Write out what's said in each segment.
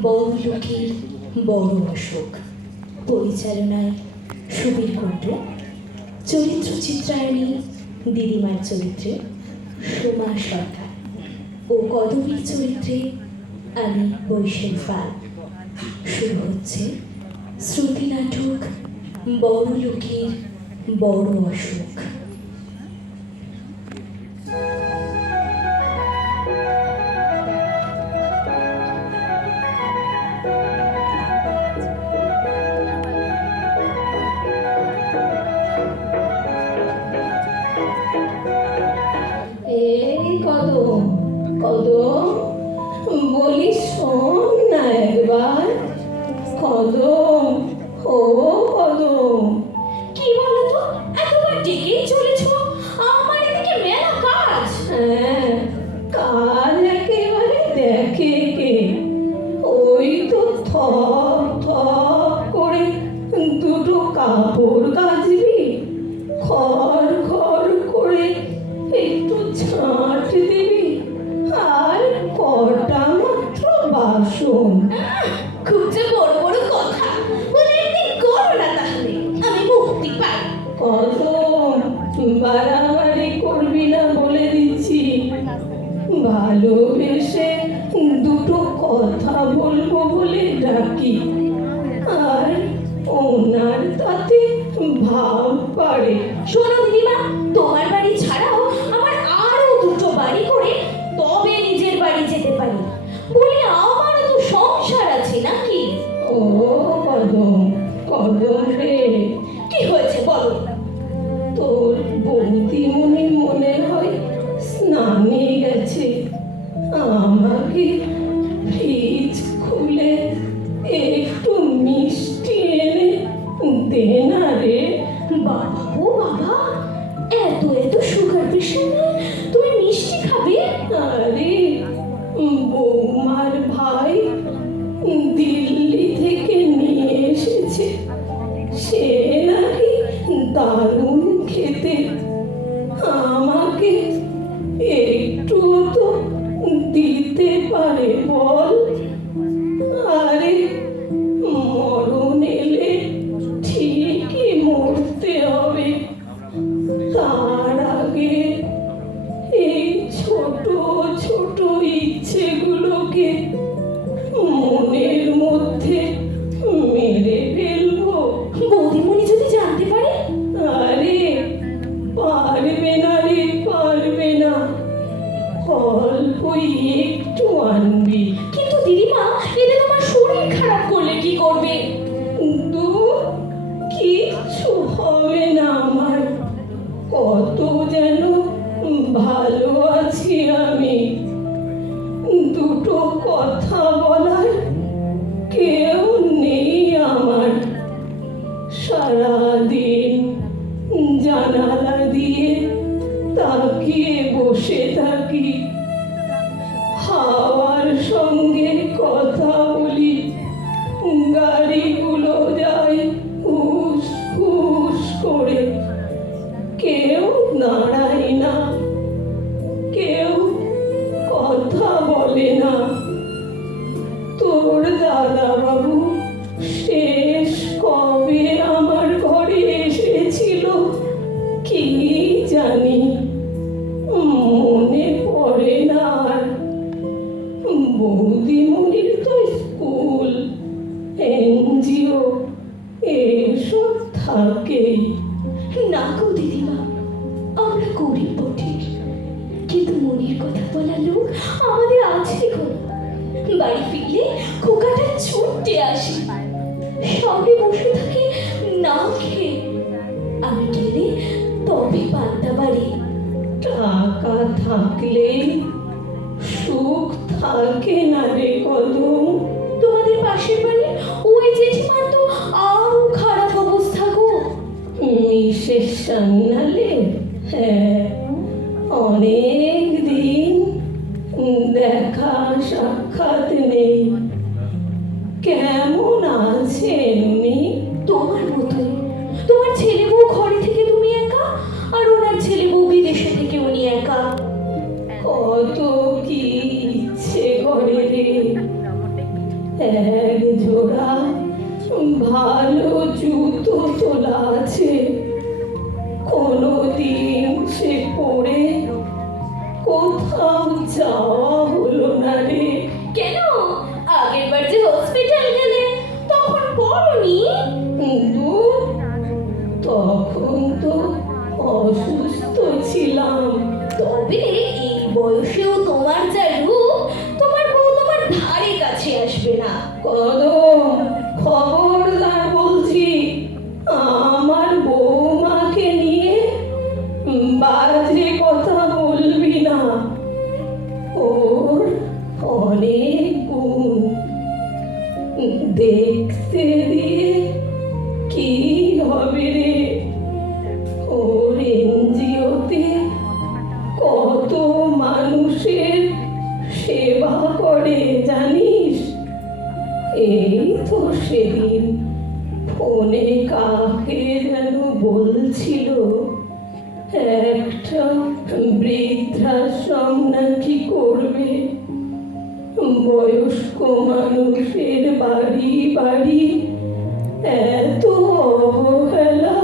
বড় লোকের বড় অসুখ। পরিচালনায় সুবীর কুণ্ডু, চরিত্র চিত্রায়নী দিদিমার চরিত্রে সোমা সরকার ও কদমীর চরিত্রে আমি বৈশাল পাল। শুরু হচ্ছে শ্রুতি নাটক বড় লোকের বড় অসুখ। কদম কদম বলি শোন না একবার। কদম ও কদম, কি বলো তো, এতবার ডেকে চলেছ? আমার এদিকে মেলা কাজ। হ্যাঁ, কাল একেবারে দেখে কে? ওই তো থপ থপ করে দুটো কাপড় কাচবি, খড় খড় করে একটু ছাঁট দিবি, আর কটা মাত্র বাসন। খুব যে বড় বড় কথা বলে একদিন করো না, তাহলে আমি মুক্তি পাই। কদম, বাড়াবাড়ি করবি না বলে দিচ্ছি। ভালোবেসে দুটো কথা বলবো বলে ডাকি, আর ওনার তাতে ভাব পারে। শোনো দিদিমা, তোমার বাড়ি ছাড়াও আমার আরো দুটো বাড়ি করে তবে নিজের বাড়ি যেতে পারি বলে আমারও তো সংসার আছে নাকি? ও কদম, কদম রে, কি হয়েছে বলো? তোর বৌদিমণি মনে হয় স্নানে গেছে। আমাকে ফ্রিজ খুলে একটু মিষ্টি এনে দে না রে। বাবা ও বাবা, এত এত সুগার পেশেন্ট তুমি মিষ্টি খাবে? আরে, বৌমার ভাই দিল্লি থেকে নিয়ে এসেছে, সে নাকি দারুণ খেতে। আমাকে একটু তো দিতে পারে বল? আরে, মরণ এলে ঠিকই মরতে হবে, তার আগে এই ছোট ছোট ইচ্ছেগুলোকে মনের মধ্যে মেরে ফেলবো। বৌদিমণি যদি জানতে পারে? আরে, পারবে না রে, পারবে না। অল্প একটু আনবি। কিন্তু দিদিমা, এতে তোমার শরীর খারাপ করলে কি করবে? দূর, কিচ্ছু হবে না আমার। কত যেন ভালো আছি আমি। দুটো কথা বলার কেউ নেই আমার। সারাদিন জানালা দিয়ে তাকিয়ে বসে থাকি, হাওয়ার সঙ্গে কথা বলি, গাড়িগুলো যায় হুস হুস করে। কেউ দাঁড়ায় না, কেউ কথা বলে না। তোর দাদা বাবু শেষ কবে আমার ঘরে এসেছিল কি জানি, মনে পড়ে না আর। বৌদিমণির তো স্কুল, এনজিও এসব থাকেই। না গো দিদিমা, আমরা গরিব বটে, কিন্তু মনের কথা বলার লোক আমাদের আছে গো। বাড়ি ফিরলে খোকাটা ছুটতে আসে, সঙ্গে বসে থাকে না খেয়ে। আমি গেলে তবে পান্তা বাড়ি। টাকা থাকলে সুখ থাকে না রে কদম। তোমাদের পাশের বাড়ির ওই জেঠিমার তো আরো খারাপ অবস্থা গো। মিসেস সান্যালে, হ্যাঁ, অনেক দিন দেখা সাক্ষাৎ নেই। কেমন আছেন উনি? তোমার মতোই। তোমার ছেলে বউ ঘরে থেকে তুমি একা, আর ওনার ছেলে বউ বিদেশে থেকে উনি একা। কত কি ইচ্ছে করে রে, এক জোড়া ভালো জুতো তোলা আছে, কোনোদিন সে পরে কোথাও যাওয়া হলো না রে। কেন আগের বার যে হসপিটাল গেলে তখন পরনি? দূর, তখন তো অসুস্থ ছিলাম। তবে এই বয়সেও তোমার যা রূপ, তোমার বউ তোমার ধারে কাছে আসবে না। কদম, খবরদার বলছি, আমার বৌমাকে নিয়ে বাজে কথা বলবি না। ওর অনেক গুণ, দেখতে দিয়ে কি হবে রে? ওর এনজিওতে কত মানুষের সেবা করে জানিস? এই তো সেদিন ফোনে কাকে যেন বলছিল একটা বৃদ্ধাশ্রম নাকি করবে, বয়স্ক মানুষের বাড়ি বাড়ি। এত অবহেলা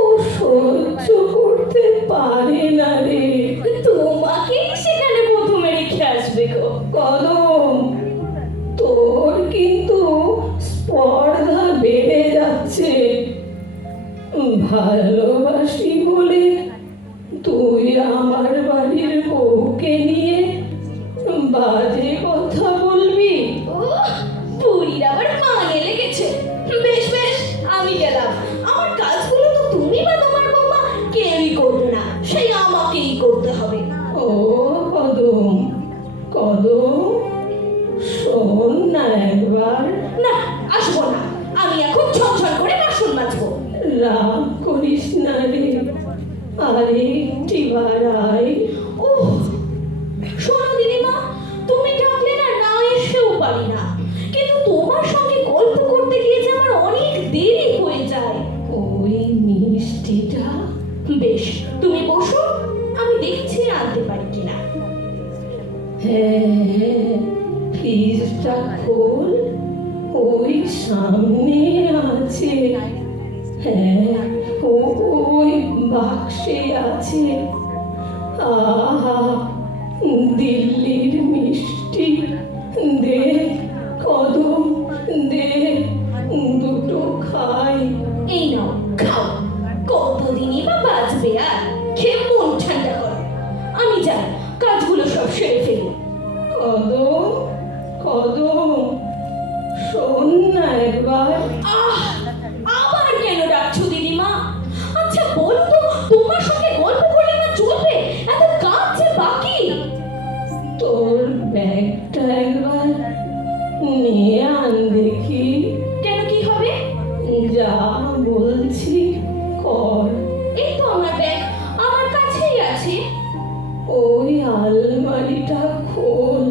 ও সহ্য করতে পারে না রে। তোমাকেই সেখানে প্রথমে রেখে আসবে গো। কদম, তোর কিন্তু স্পর্ধা বেড়ে যাচ্ছে। ভালোবাসি বলে তুই আমার বাড়ির বউকে নিয়ে বাজে কথা বলবি? ও, বুড়ির আবার মায়ে লেগেছে। বেশ বেশ, আমি গেলাম। আমার কাজগুলো তো তুমি বা তোমার বৌমা কেউই করবে না, সেই আমাকেই করতে হবে। ও কদম, কদম, শোন না একবার। না, আসবো না। আমি এখন ঝনঝন করে বাসন মাজবো। রাগ করিস না রে, আরেকটি বার আয়। ও, শোনো দিদিমা, তুমি ডাকলে না না এসেও পারি না, কিন্তু তোমার সঙ্গে গল্প করতে গিয়ে যে আমার অনেক দেরি হয়ে যায়। ওই মিষ্টিটা। বেশ, তুমি বসো, আমি দেখছি আনতে পারি কিনা। হ্যাঁ, ফ্রিজটা খোল, ওই সামনে আছে। হ্যাঁ, ওই বাক্সে আছে। আহা, দিল্লির মিষ্টি, দে কদম, দে, দুটো খাই। এই নাও, খাও। কতদিনই বা বাঁচবে আর? খেয়ে মন ঠান্ডা করো। আমি যাই, কাজগুলো সব সেরে ফেলি। কদম, কদম, শোন না একবার। আহ, আবার কেন ডাকছো দিদিমা? আচ্ছা বলো তো, তোমার সঙ্গে গল্প করলে না চলবে? এত কাজ যে বাকি। তোর ব্যাগটা একবার নিয়ে আন দেখি। কেন, কি হবে? যা বলছি কর। এই তো আমার ব্যাগ, আমার কাছেই আছে। ওই আলমারিটা খোল,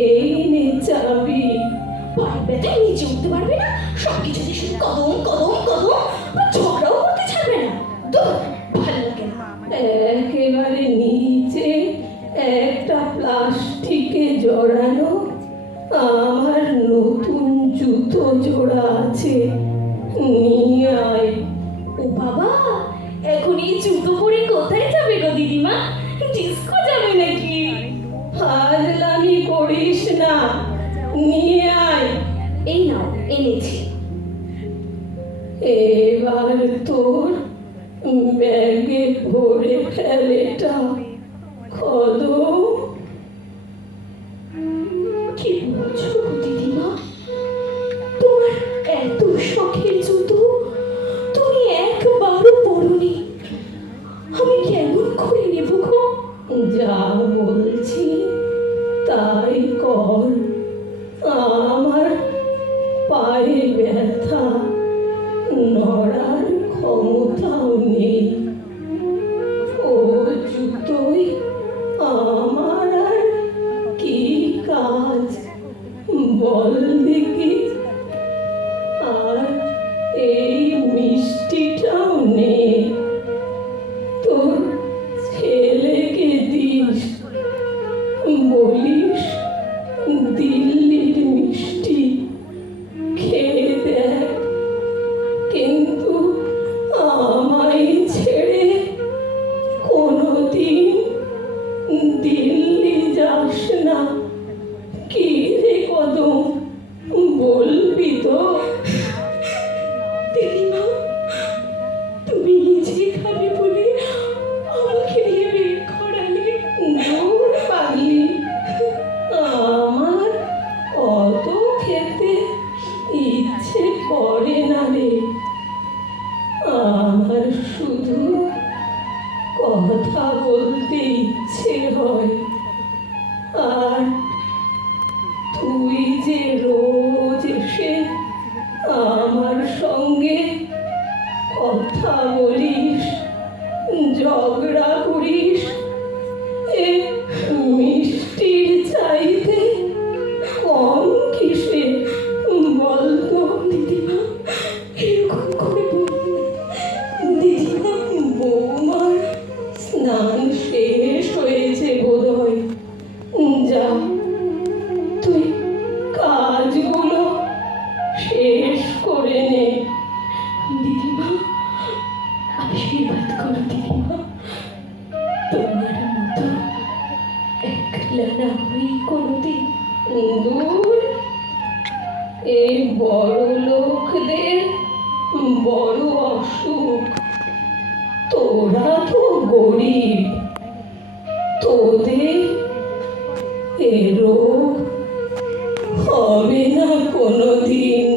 এই নে চাবি। পায়ের ব্যথায় নিচে উঠতে পারবে না, সবকিছু দিয়ে শুধু কদম কদম কদম, আর ঝগড়াও করতে ছাড়বে না। দূর, ভালো লাগে না। একেবারে নিচে একটা প্লাস্টিকে জড়ানো আমার নতুন জুতো জোড়া আছে, নিয়ে আয়। ও বাবা, এখন এই জুতো পরে কোথায় যাবে গো দিদিমা? ডিস্কো যাবে নাকি? ফাজলামি করিস না, নিয়ে আয়। এই নাও, এনেছি। এবার তোর ব্যাগে ভরে ফেলেটা কদম। কি বলছো গো দিদিমা? তোমার এত শখের জুতো তুমি একবারও পরোনি, আমি কেমন করে নেব গো? যা বলছি তাই কর, আমার পায়ে ব্যথা, নড়ার ক্ষমতাও নেই। ও জুতোই আমার আর কি কাজ বল দেখি? আর এই মিষ্টিটাও নে, তোর ছেলেকে দিস, বলিস দিল্লির মিষ্টি। তুই যে রোজ এসে আমার সঙ্গে কথা বলিস, ঝগড়া করিস, এ মিষ্টির চাইতে কম কিসে বলতো? দিদিমা এরকম করে বলবেন না। দিদিমা বৌমার স্নান শেষ হয়েছে বোধহয়। যা, তুই কাজগুলো শেষ করে নে। দিদিমা আশীর্বাদ করো দিদিমা, তোমার মতো একলা না হই কোনোদিন। দূর, এই বড় লোকদের বড় অসুখ। তোরা তো গরিব, তোদের এ রোগ হবে না কোনোদিন।